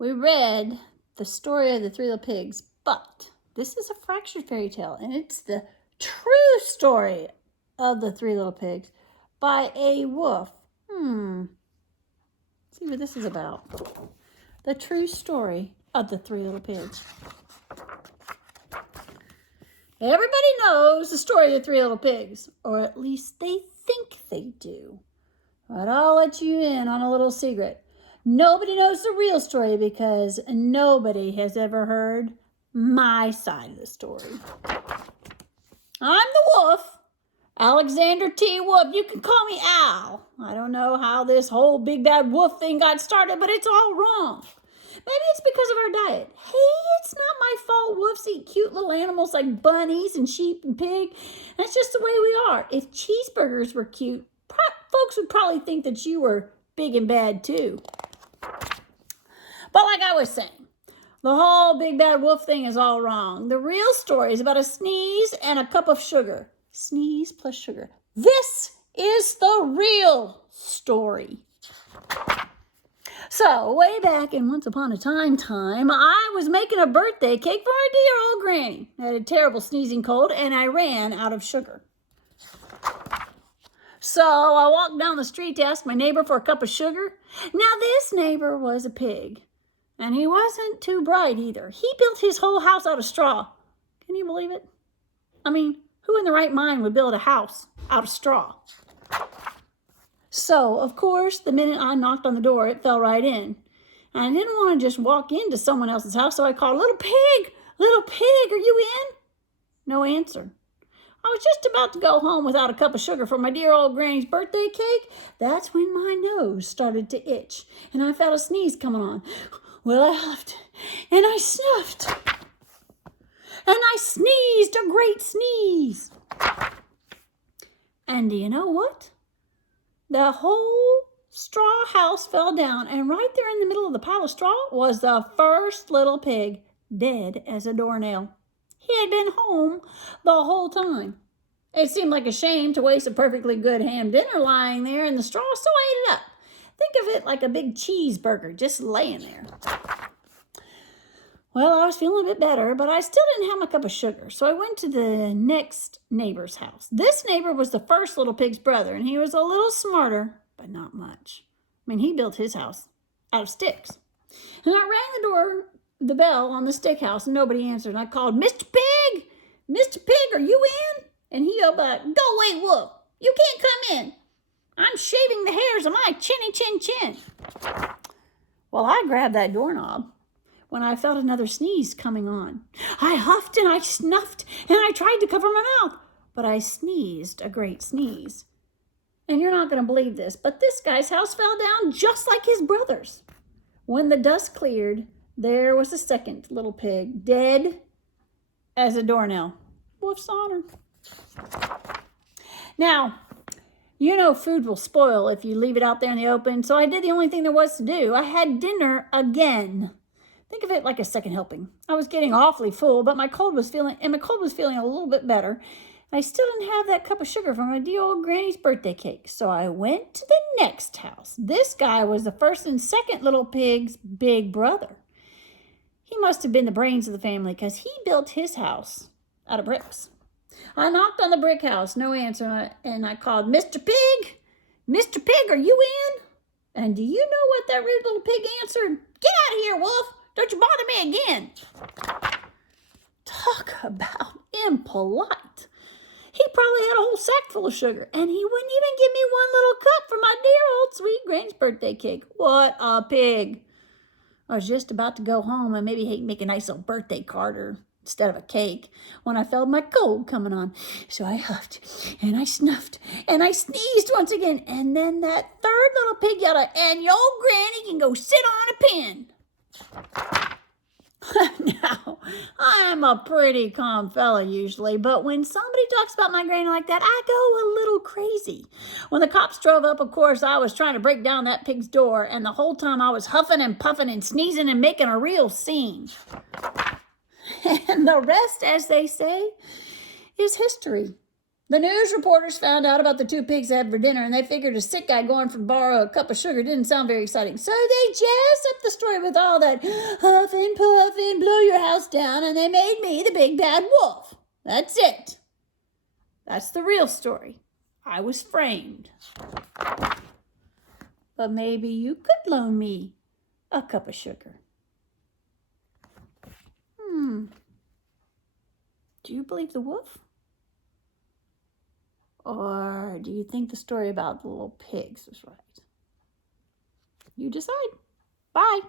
we read the story of the Three Little Pigs, but this is a fractured fairy tale, and it's the true story of the Three Little Pigs by a wolf. Let's see what this is about. The true story of the Three Little Pigs. Everybody knows the story of the Three Little Pigs, or at least they think they do. But I'll let you in on a little secret. Nobody knows the real story because nobody has ever heard my side of the story. I'm the wolf, Alexander T. Wolf. You can call me Al. I don't know how this whole big bad wolf thing got started, but it's all wrong. Maybe it's because of our diet. Hey, it's not my fault wolves eat cute little animals like bunnies and sheep and pig. That's just the way we are. If cheeseburgers were cute, folks would probably think that you were big and bad too. But like I was saying, the whole big bad wolf thing is all wrong. The real story is about a sneeze and a cup of sugar. Sneeze plus sugar. This is the real story. So, way back in Once Upon a Time, I was making a birthday cake for my dear old granny. I had a terrible sneezing cold, and I ran out of sugar. So, I walked down the street to ask my neighbor for a cup of sugar. Now, this neighbor was a pig, and he wasn't too bright either. He built his whole house out of straw. Can you believe it? I mean, who in the right mind would build a house out of straw? So, of course, the minute I knocked on the door, it fell right in. And I didn't want to just walk into someone else's house, so I called, "Little pig, are you in?" No answer. I was just about to go home without a cup of sugar for my dear old granny's birthday cake. That's when my nose started to itch, and I felt a sneeze coming on. Well, I huffed, and I snuffed, and I sneezed a great sneeze. And do you know what? The whole straw house fell down, and right there in the middle of the pile of straw was the first little pig, dead as a doornail. He had been home the whole time. It seemed like a shame to waste a perfectly good ham dinner lying there in the straw, so I ate it up. Think of it like a big cheeseburger just laying there. Well, I was feeling a bit better, but I still didn't have my cup of sugar, so I went to the next neighbor's house. This neighbor was the first little pig's brother, and he was a little smarter, but not much. I mean, he built his house out of sticks. And I rang the bell on the stick house, and nobody answered. And I called, "Mr. Pig! Mr. Pig, are you in?" And he yelled back, "Go away, wolf. You can't come in. I'm shaving the hairs of my chinny chin." Well, I grabbed that doorknob when I felt another sneeze coming on. I huffed and I snuffed and I tried to cover my mouth, but I sneezed a great sneeze. And you're not going to believe this, but this guy's house fell down just like his brother's. When the dust cleared, there was the second little pig, dead as a doornail. Wolf's honor. Now, you know food will spoil if you leave it out there in the open, so I did the only thing there was to do. I had dinner again. Think of it like a second helping. I was getting awfully full, but my cold was feeling a little bit better. I still didn't have that cup of sugar for my dear old granny's birthday cake, so I went to the next house. This guy was the first and second little pig's big brother. He must have been the brains of the family because he built his house out of bricks. I knocked on the brick house, no answer, and I called, "Mr. Pig, Mr. Pig, are you in?" And do you know what that rude little pig answered? "Get out of here, wolf. Don't you bother me again." Talk about impolite. He probably had a whole sack full of sugar, and he wouldn't even give me one little cup for my dear old sweet granny's birthday cake. What a pig. I was just about to go home and maybe make a nice little birthday card instead of a cake when I felt my cold coming on. So I huffed, and I snuffed, and I sneezed once again, and then that third little pig yelled out, "And your old granny can go sit on a pin." Now, I'm a pretty calm fella usually, but when somebody talks about my granny like that, I go a little crazy. When the cops drove up, of course, I was trying to break down that pig's door, and the whole time I was huffing and puffing and sneezing and making a real scene. And the rest, as they say, is history. The news reporters found out about the 2 pigs they had for dinner, and they figured a sick guy going for borrow a cup of sugar didn't sound very exciting. So they jazzed up the story with all that huff and puff and blow your house down, and they made me the big bad wolf. That's it. That's the real story. I was framed. But maybe you could loan me a cup of sugar. Do you believe the wolf? Or do you think the story about the little pigs was right? You decide. Bye.